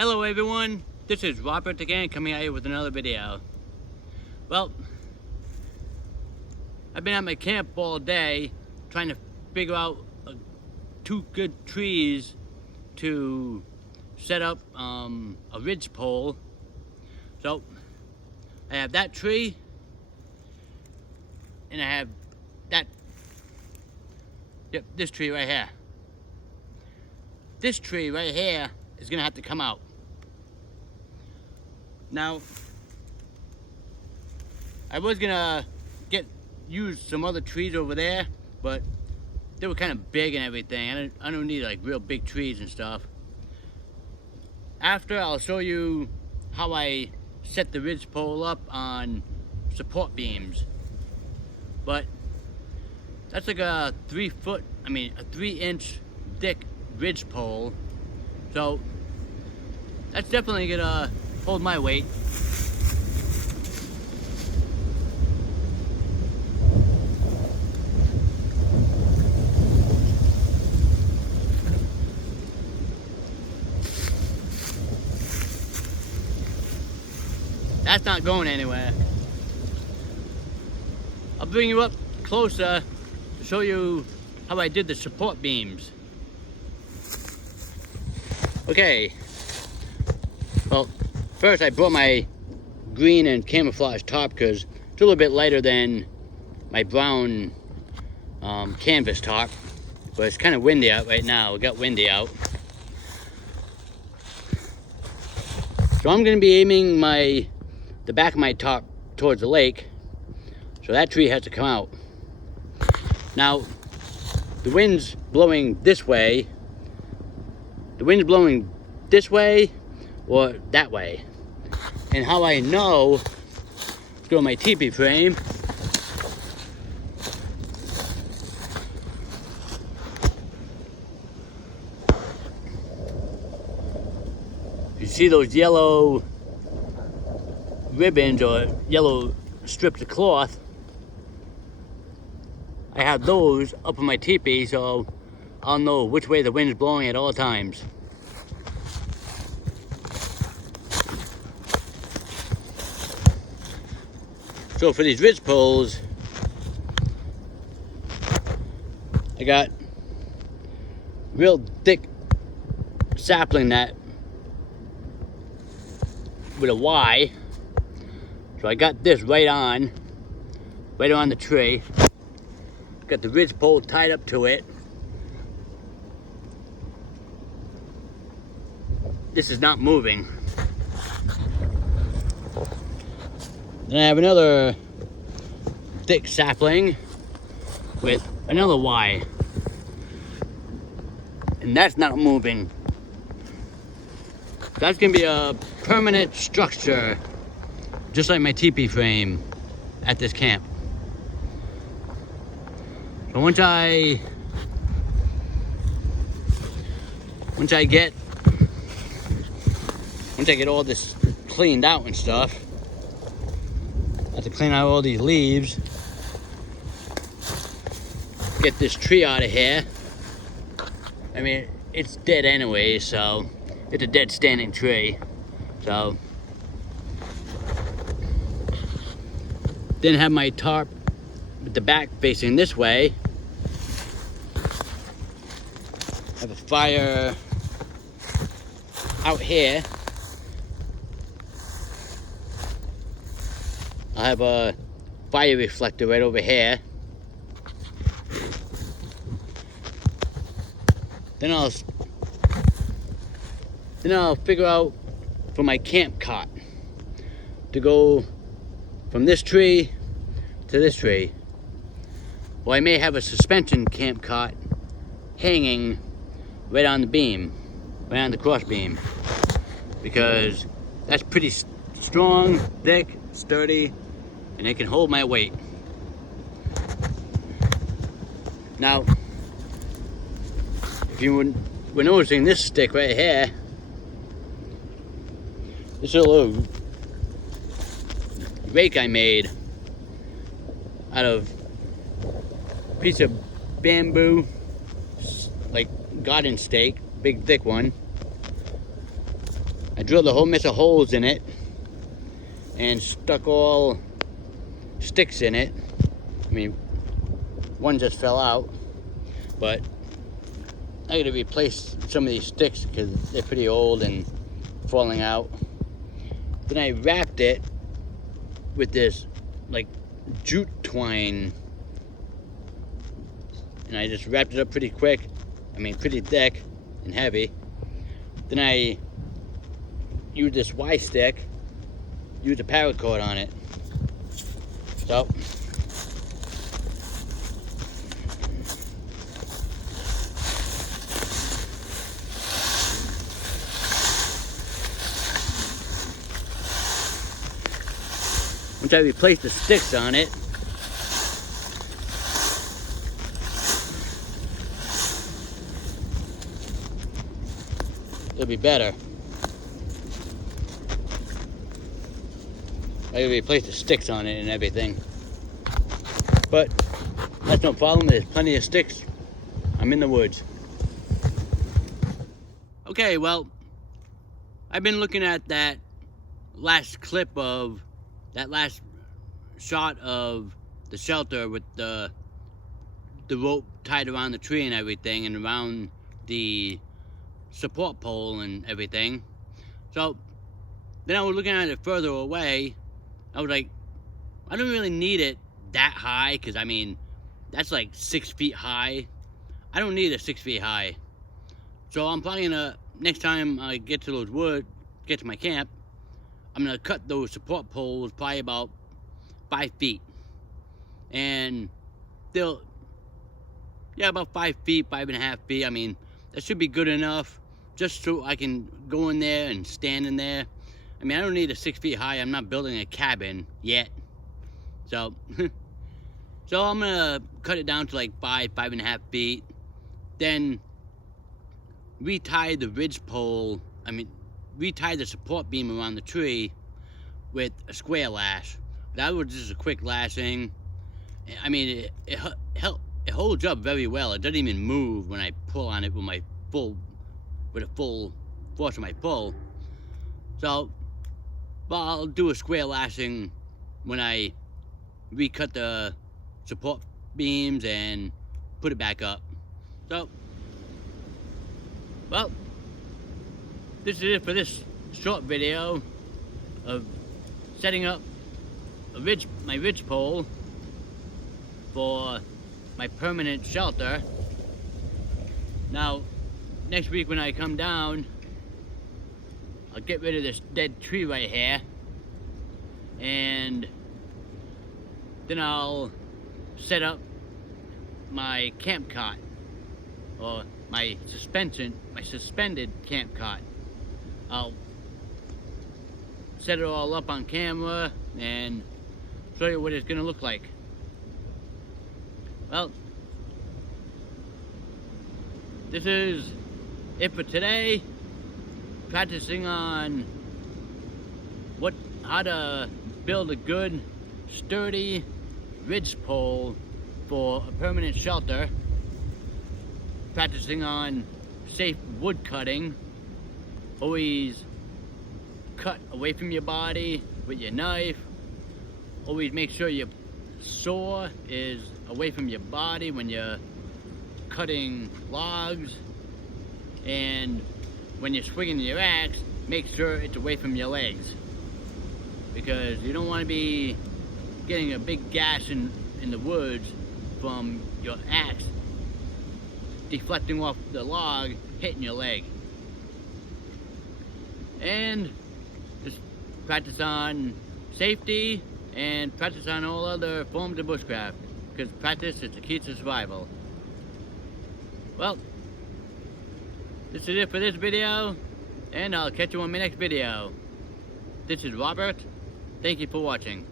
Hello everyone, this is Robert again coming at you with another video. Well, I've been at my camp all day trying to figure out two good trees to set up a ridge pole. So I have that tree and I have this tree right here. This tree right here is gonna have to come out. Now, I was gonna use some other trees over there, but they were kind of big and everything. I don't need like real big trees and stuff. After, I'll show you how I set the ridge pole up on support beams. But that's like a 3-inch thick ridge pole. So that's definitely gonna hold my weight. That's not going anywhere. I'll bring you up closer to show you how I did the support beams. Okay, well, first I brought my green and camouflage top because it's a little bit lighter than my brown canvas top, but it's kind of windy out right now. It got windy out. So I'm going to be aiming the back of my top towards the lake, so that tree has to come out. Now, the wind's blowing this way. The wind's blowing this way or that way. And how I know, let's go to my teepee frame. You see those yellow ribbons or yellow strips of cloth? I have those up on my teepee, so I'll know which way the wind's blowing at all times. So for these ridge poles, I got real thick sapling that with a Y. So I got this right on the tree. Got the ridge pole tied up to it. This is not moving. Then I have another thick sapling with another Y. And that's not moving. That's gonna be a permanent structure, just like my teepee frame at this camp. So once I get all this cleaned out and stuff, I have to clean out all these leaves, get this tree out of here. I mean, it's dead anyway, so it's a dead standing tree. So then have my tarp with the back facing this way. Have a fire out here. I have a fire reflector right over here. Then I'll figure out for my camp cot to go from this tree to this tree. Well, I may have a suspension camp cot hanging right on the beam, right on the cross beam, because that's pretty strong, thick, sturdy, and it can hold my weight. Now, if you were noticing this stick right here, this is a little rake I made out of a piece of bamboo, like garden stake, big thick one. I drilled a whole mess of holes in it and stuck all sticks in it. I mean, one just fell out, but I gotta replace some of these sticks because they're pretty old and falling out. Then I wrapped it with this like jute twine, and I just wrapped it up pretty quick. I mean, pretty thick and heavy. Then I used this Y stick, used a paracord on it. So once I replace the sticks on it, it'll be better. I gotta replace the sticks on it and everything. But that's no problem, there's plenty of sticks. I'm in the woods. Okay, well, I've been looking at that last clip of that last shot of the shelter with the rope tied around the tree and everything, and around the support pole and everything. So then I was looking at it further away. I was like, I don't really need it that high, because I mean, that's like 6 feet high. I don't need it 6 feet high. So I'm probably gonna, next time I get to those woods, get to my camp, I'm gonna cut those support poles probably about 5 feet. And they'll, yeah, about 5 feet, 5.5 feet. I mean, that should be good enough just so I can go in there and stand in there. I mean, I don't need a 6 feet high. I'm not building a cabin yet. So, so I'm gonna cut it down to like 5.5 feet. Then retie the ridge pole, retie the support beam around the tree with a square lash. That was just a quick lashing. I mean, it holds up very well. It doesn't even move when I pull on it with a full force of my pull. So, well, I'll do a square lashing when I recut the support beams and put it back up. So, well, this is it for this short video of setting up my ridge pole for my permanent shelter. Now, next week when I come down, I'll get rid of this dead tree right here, and then I'll set up my camp cot, or my suspended camp cot. I'll set it all up on camera and show you what it's gonna look like. Well, this is it for today. Practicing on how to build a good, sturdy ridge pole for a permanent shelter. Practicing on safe wood cutting. Always cut away from your body with your knife. Always make sure your saw is away from your body when you're cutting logs. And when you're swinging your axe, make sure it's away from your legs, because you don't want to be getting a big gash in the woods from your axe deflecting off the log, hitting your leg. And just practice on safety and practice on all other forms of bushcraft, because practice is the key to survival. Well, this is it for this video, and I'll catch you on my next video. This is Robert. Thank you for watching.